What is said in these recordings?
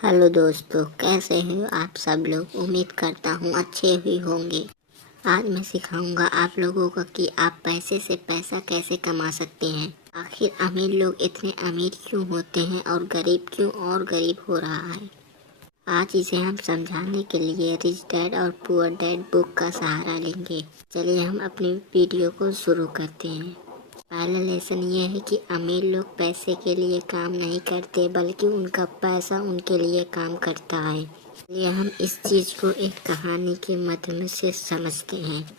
Hello दोस्तों, कैसे हो आप सब लोग। उम्मीद करता हूँ अच्छे ही होंगे। आज मैं सिखाऊंगा आप लोगों को कि आप पैसे से पैसा कैसे कमा सकते हैं। आखिर अमीर लोग इतने अमीर क्यों होते हैं और गरीब क्यों और गरीब हो रहा है। आज इसे हम समझाने के लिए रिच डैड और पुअर डैड बुक का सहारा लेंगे। चलिए हम अपनी वीडियो को शुरू करते हैं। पहला लेसन ये है कि अमीर लोग पैसे के लिए काम नहीं करते, बल्कि उनका पैसा उनके लिए काम करता है। चलिए हम इस चीज को एक कहानी के माध्यम से समझते हैं।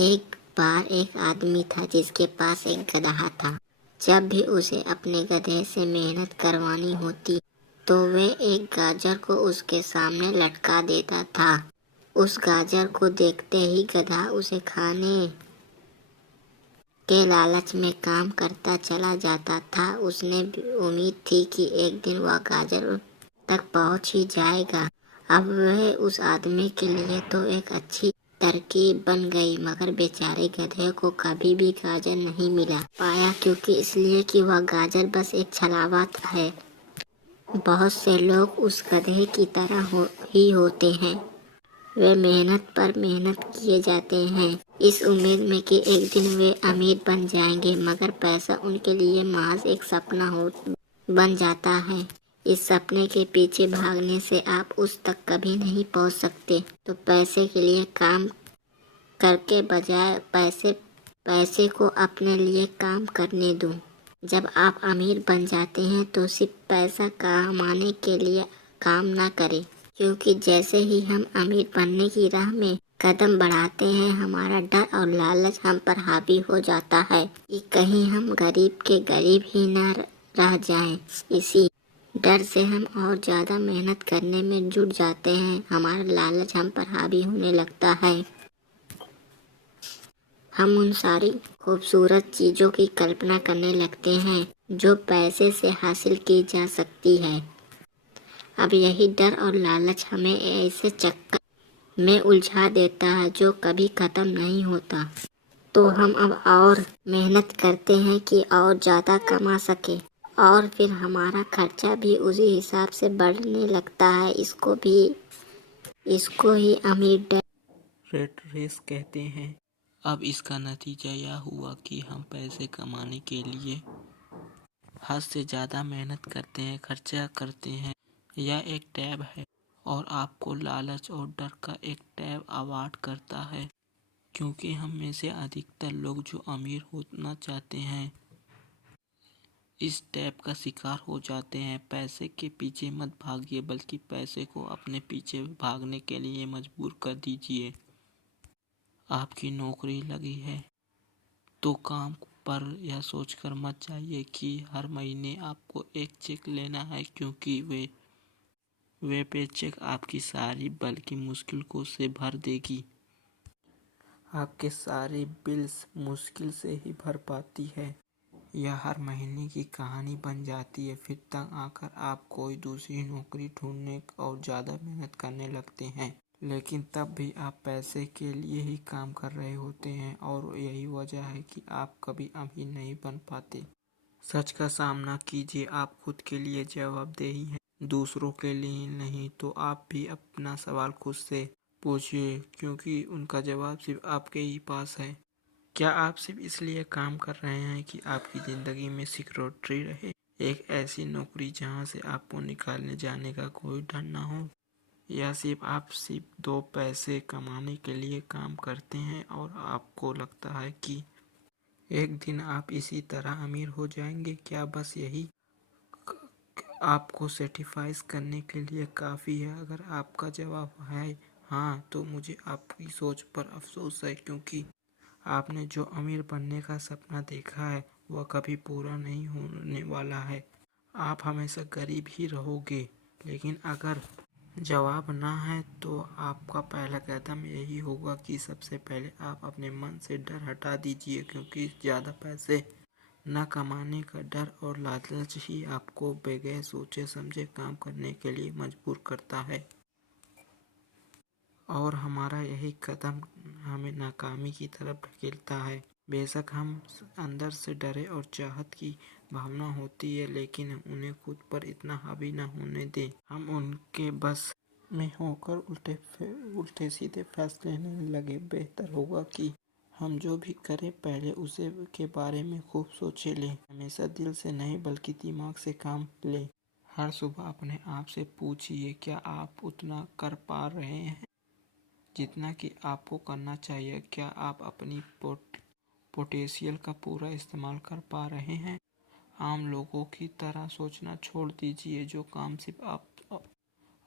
एक बार एक आदमी था जिसके पास एक गधा था। जब भी उसे अपने गधे से मेहनत करवानी होती तो वे एक गाजर को उसके सामने लटका देता था। उस गाजर को देखते ही गधा उसे खाने के लालच में काम करता चला जाता था। उसने भी उम्मीद थी कि एक दिन वह गाजर तक पहुंच ही जाएगा। अब वह उस आदमी के लिए तो एक अच्छी तरकीब बन गई, मगर बेचारे गधे को कभी भी गाजर नहीं मिला पाया, क्योंकि इसलिए कि वह गाजर बस एक छलावा है। बहुत से लोग उस गधे की तरह ही होते हैं। वे मेहनत पर मेहनत किए जाते हैं इस उम्मीद में कि एक दिन वे अमीर बन जाएंगे, मगर पैसा उनके लिए महज एक सपना हो बन जाता है। इस सपने के पीछे भागने से आप उस तक कभी नहीं पहुंच सकते। तो पैसे के लिए काम करके बजाय पैसे को अपने लिए काम करने दो। जब आप अमीर बन जाते हैं तो सिर्फ पैसा कमाने के लिए काम ना करें, क्योंकि जैसे ही हम अमीर बनने की राह में कदम बढ़ाते हैं, हमारा डर और लालच हम पर हावी हो जाता है कि कहीं हम गरीब के गरीब ही न रह जाएं। इसी डर से हम और ज्यादा मेहनत करने में जुट जाते हैं। हमारा लालच हम पर हावी होने लगता है। हम उन सारी खूबसूरत चीजों की कल्पना करने लगते हैं जो पैसे से हासिल की जा सकती है। अब यही डर और लालच हमें ऐसे चक्कर में उलझा देता है जो कभी खत्म नहीं होता। तो हम अब और मेहनत करते हैं कि और ज्यादा कमा सके, और फिर हमारा खर्चा भी उसी हिसाब से बढ़ने लगता है। इसको ही अमीर डैड रेट रेस कहते हैं। अब इसका नतीजा यह हुआ कि हम पैसे कमाने के लिए हद से ज़्यादा मेहनत करते हैं, खर्चा करते हैं। यह एक टैब है और आपको लालच और डर का एक टैब अवॉइड करता है, क्योंकि हम में से अधिकतर लोग जो अमीर होना चाहते हैं इस टैब का शिकार हो जाते हैं। पैसे के पीछे मत भागिए, बल्कि पैसे को अपने पीछे भागने के लिए मजबूर कर दीजिए। आपकी नौकरी लगी है तो काम पर यह सोचकर मत जाइए कि हर महीने आपको एक चेक लेना है, क्योंकि वे पेचेक आपकी सारी बल्कि मुश्किल को से भर देगी। आपके सारे बिल्स मुश्किल से ही भर पाती है। यह हर महीने की कहानी बन जाती है। फिर तक आकर आप कोई दूसरी नौकरी ढूंढने और ज़्यादा मेहनत करने लगते हैं, लेकिन तब भी आप पैसे के लिए ही काम कर रहे होते हैं, और यही वजह है कि आप कभी अमीर नहीं बन पाते। सच का सामना कीजिए। आप खुद के लिए जवाबदेही हैं, दूसरों के लिए नहीं। तो आप भी अपना सवाल खुद से पूछिए, क्योंकि उनका जवाब सिर्फ आपके ही पास है। क्या आप सिर्फ इसलिए काम कर रहे हैं कि आपकी ज़िंदगी में सिक्योरिटी रहे, एक ऐसी नौकरी जहां से आपको निकालने जाने का कोई डर ना हो, या सिर्फ दो पैसे कमाने के लिए काम करते हैं और आपको लगता है कि एक दिन आप इसी तरह अमीर हो जाएंगे? क्या बस यही आपको सेटिस्फाइज करने के लिए काफ़ी है? अगर आपका जवाब है हाँ, तो मुझे आपकी सोच पर अफसोस है, क्योंकि आपने जो अमीर बनने का सपना देखा है वह कभी पूरा नहीं होने वाला है। आप हमेशा गरीब ही रहोगे। लेकिन अगर जवाब ना है तो आपका पहला कदम यही होगा कि सबसे पहले आप अपने मन से डर हटा दीजिए, क्योंकि ज़्यादा पैसे न कमाने का डर और लालच ही आपको बगैर सोचे समझे काम करने के लिए मजबूर करता है, और हमारा यही कदम हमें नाकामी की तरफ धकेलता है। बेशक हम अंदर से डरे और चाहत की भावना होती है, लेकिन उन्हें खुद पर इतना हावी न होने दें। हम उनके बस में होकर उल्टे सीधे फैसले लेने लगे। बेहतर होगा कि हम जो भी करें पहले उसे के बारे में खूब सोचे लें। हमेशा दिल से नहीं बल्कि दिमाग से काम लें। हर सुबह अपने आप से पूछिए, क्या आप उतना कर पा रहे हैं जितना कि आपको करना चाहिए? क्या आप अपनी पोटेंशियल का पूरा इस्तेमाल कर पा रहे हैं? आम लोगों की तरह सोचना छोड़ दीजिए जो काम सिर्फ आप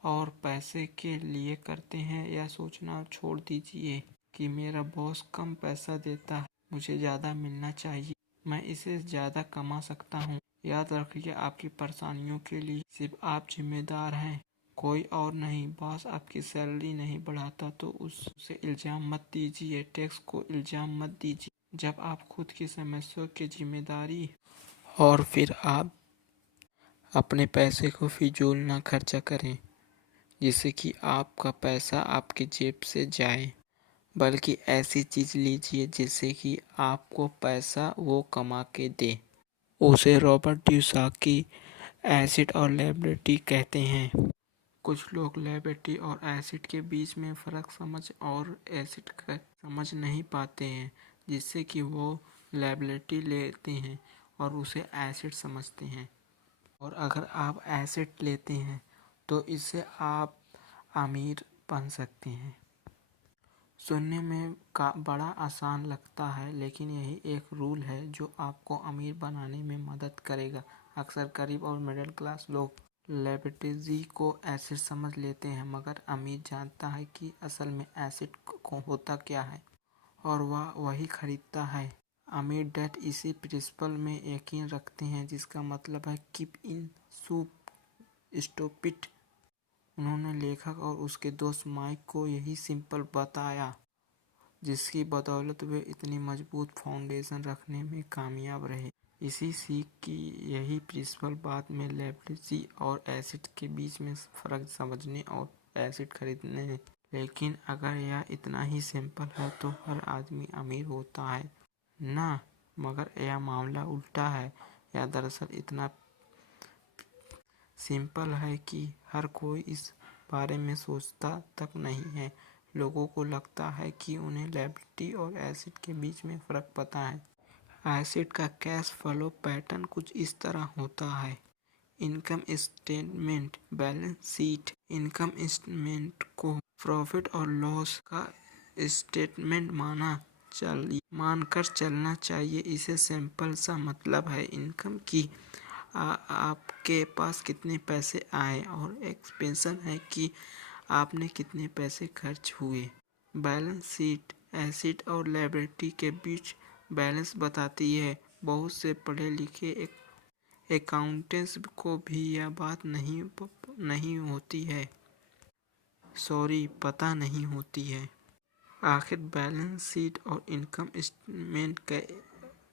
और पैसे के लिए करते हैं। या सोचना छोड़ दीजिए कि मेरा बॉस कम पैसा देता है, मुझे ज़्यादा मिलना चाहिए, मैं इसे ज़्यादा कमा सकता हूँ। याद रखिए, आपकी परेशानियों के लिए सिर्फ आप जिम्मेदार हैं, कोई और नहीं। बॉस आपकी सैलरी नहीं बढ़ाता तो उसे इल्ज़ाम मत दीजिए, टैक्स को इल्ज़ाम मत दीजिए। जब आप खुद की समस्या की जिम्मेदारी और फिर आप अपने पैसे को फिजूल ना खर्चा करें, जिससे कि आपका पैसा आपकी जेब से जाए, बल्कि ऐसी चीज़ लीजिए जिससे कि आपको पैसा वो कमा के दे। उसे रॉबर्ट कियोसाकी एसिड और लायबिलिटी कहते हैं। कुछ लोग लायबिलिटी और एसिड के बीच में फ़र्क और एसिड का समझ नहीं पाते हैं, जिससे कि वो लायबिलिटी लेते हैं और उसे एसिड समझते हैं। और अगर आप एसिड लेते हैं तो इससे आप अमीर बन सकते हैं। सुनने में बड़ा आसान लगता है, लेकिन यही एक रूल है जो आपको अमीर बनाने में मदद करेगा। अक्सर गरीब और मिडिल क्लास लोग लायबिलिटी को एसिड समझ लेते हैं, मगर अमीर जानता है कि असल में एसिड को होता क्या है और वह वही खरीदता है। अमीर डैड इसी प्रिंसिपल में यकीन रखते हैं, जिसका मतलब है कीप इन सूप स्टॉप। उन्होंने लेखक और उसके दोस्त माइक को यही सिंपल बताया, जिसकी बदौलत वे इतनी मजबूत फाउंडेशन रखने में कामयाब रहे। इसी सीख की यही प्रिंसिपल बाद में लायबिलिटी और एसिड के बीच में फ़र्क समझने और एसिड खरीदने। लेकिन अगर यह इतना ही सिंपल है तो हर आदमी अमीर होता है ना, मगर यह मामला उल्टा है। यह दरअसल इतना सिंपल है कि हर कोई इस बारे में सोचता तक नहीं है। लोगों को लगता है कि उन्हें लायबिलिटी और एसिड के बीच में फ़र्क पता है। एसिड का कैश फ्लो पैटर्न कुछ इस तरह होता है। Income statement, balance sheet. Income statement को प्रॉफिट और लॉस का स्टेटमेंट मानकर चलना चाहिए। इसे सिंपल सा मतलब है इनकम की आपके पास कितने पैसे आए, और एक्सपेंशन है कि आपने कितने पैसे खर्च हुए। बैलेंस शीट एसिड और लायबिलिटी के बीच बैलेंस बताती है। बहुत से पढ़े लिखे अकाउंटेंट्स को भी यह बात पता नहीं होती है। आखिर बैलेंस शीट और इनकम स्टेटमेंट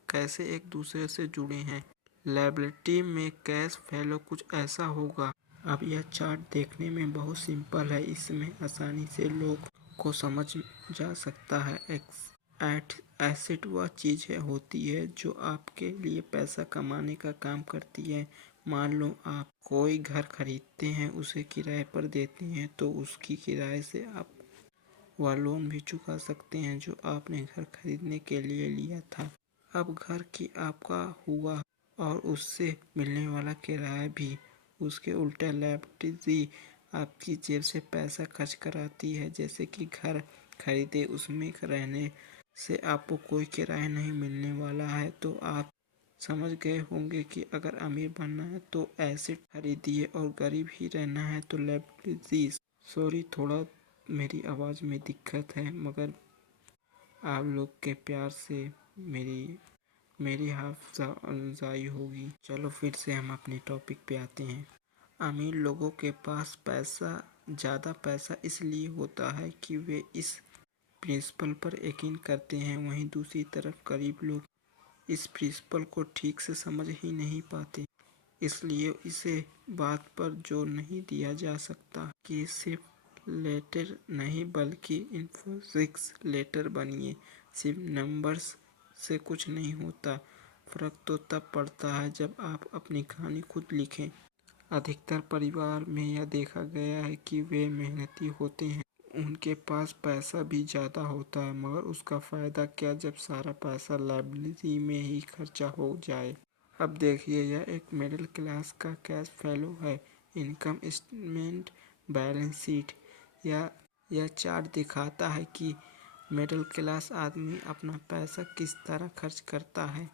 कैसे एक दूसरे से जुड़े हैं। लायबिलिटी में कैश फ्लो कुछ ऐसा होगा। अब यह चार्ट देखने में बहुत सिंपल है, इसमें आसानी से लोग को समझ जा सकता है। एसेट वह चीज़ होती है जो आपके लिए पैसा कमाने का काम करती है। मान लो आप कोई घर खरीदते हैं, उसे किराए पर देते हैं, तो उसकी किराए से आप वह लोन भी चुका सकते हैं जो आपने घर खरीदने के लिए लिया था। अब घर की आपका हुआ और उससे मिलने वाला किराया भी। उसके उल्टा लायबिलिटी आपकी जेब से पैसा खर्च कराती है। जैसे कि घर खरीदे, उसमें रहने से आपको कोई किराया नहीं मिलने वाला है, तो आप समझ गए होंगे कि अगर अमीर बनना है तो एसेट खरीदिए और गरीब ही रहना है तो लायबिलिटी। सॉरी, थोड़ा मेरी आवाज़ में दिक्कत है, मगर आप लोग के प्यार से मेरी हाफिज़ाई होगी। चलो फिर से हम अपने टॉपिक पे आते हैं। अमीर लोगों के पास ज़्यादा पैसा इसलिए होता है कि वे इस प्रिंसिपल पर यकीन करते हैं। वहीं दूसरी तरफ गरीब लोग इस प्रिंसिपल को ठीक से समझ ही नहीं पाते, इसलिए इसे बात पर जोर नहीं दिया जा सकता कि सिर्फ लेटर नहीं बल्कि इन्फोसिक्स लेटर बनिए। सिर्फ नंबर्स से कुछ नहीं होता। फर्क तो तब पड़ता है जब आप अपनी कहानी खुद लिखें। अधिकतर परिवार में यह देखा गया है कि वे मेहनती होते हैं, उनके पास पैसा भी ज़्यादा होता है, मगर उसका फ़ायदा क्या जब सारा पैसा लाइब्रेरी में ही खर्चा हो जाए। अब देखिए, यह एक मिडिल क्लास का कैश फ्लो है। Income statement, balance sheet. यह चार्ट दिखाता है कि मिडिल क्लास आदमी अपना पैसा किस तरह खर्च करता है,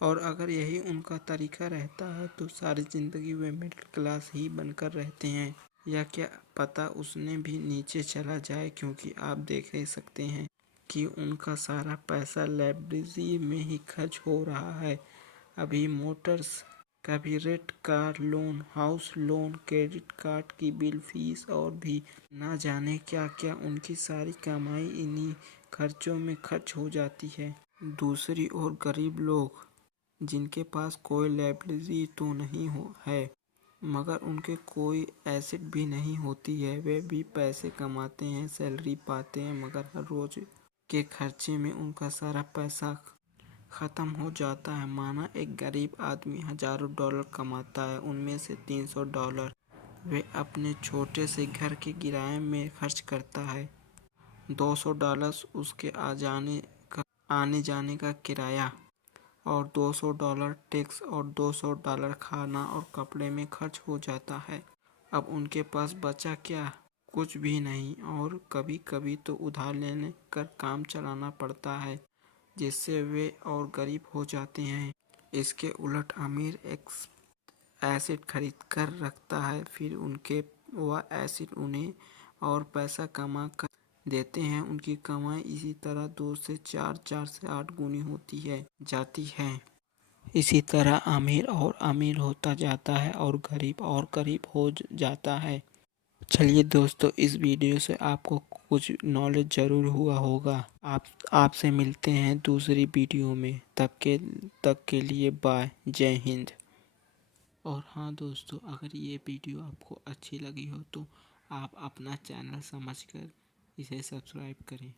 और अगर यही उनका तरीका रहता है तो सारी ज़िंदगी वे मिडिल क्लास ही बनकर रहते हैं, या क्या पता उसने भी नीचे चला जाए, क्योंकि आप देख ही सकते हैं कि उनका सारा पैसा लाइब्रेरी में ही खर्च हो रहा है। अभी मोटर्स, कभी rent car loan, house loan, credit card की बिल, फीस और भी ना जाने क्या क्या, उनकी सारी कमाई इन्हीं खर्चों में खर्च हो जाती है। दूसरी ओर गरीब लोग, जिनके पास कोई लाइब्रेरी तो नहीं है, मगर उनके कोई एसेट भी नहीं होती है, वे भी पैसे कमाते हैं, सैलरी पाते हैं, मगर हर रोज के खर्चे में उनका सारा पैसा ख़त्म हो जाता है। माना एक गरीब आदमी हज़ारों डॉलर कमाता है, उनमें से $300 वे अपने छोटे से घर के किराए में खर्च करता है, $200 उसके आने जाने का किराया, और $200 टैक्स, और $200 खाना और कपड़े में खर्च हो जाता है। अब उनके पास बचा क्या? कुछ भी नहीं, और कभी कभी तो उधार लेने कर काम चलाना पड़ता है, जिससे वे और गरीब हो जाते हैं। इसके उलट अमीर एसेट खरीद कर रखता है, फिर वह एसेट उन्हें और पैसा कमा कर देते हैं। उनकी कमाई इसी तरह 2 से 4, 4 से 8 गुनी होती जाती है। इसी तरह अमीर और अमीर होता जाता है और गरीब हो जाता है। चलिए दोस्तों, इस वीडियो से आपको कुछ नॉलेज ज़रूर हुआ होगा। आपसे मिलते हैं दूसरी वीडियो में। तब के लिए बाय, जय हिंद। और हाँ दोस्तों, अगर ये वीडियो आपको अच्छी लगी हो तो आप अपना चैनल समझकर इसे सब्सक्राइब करें।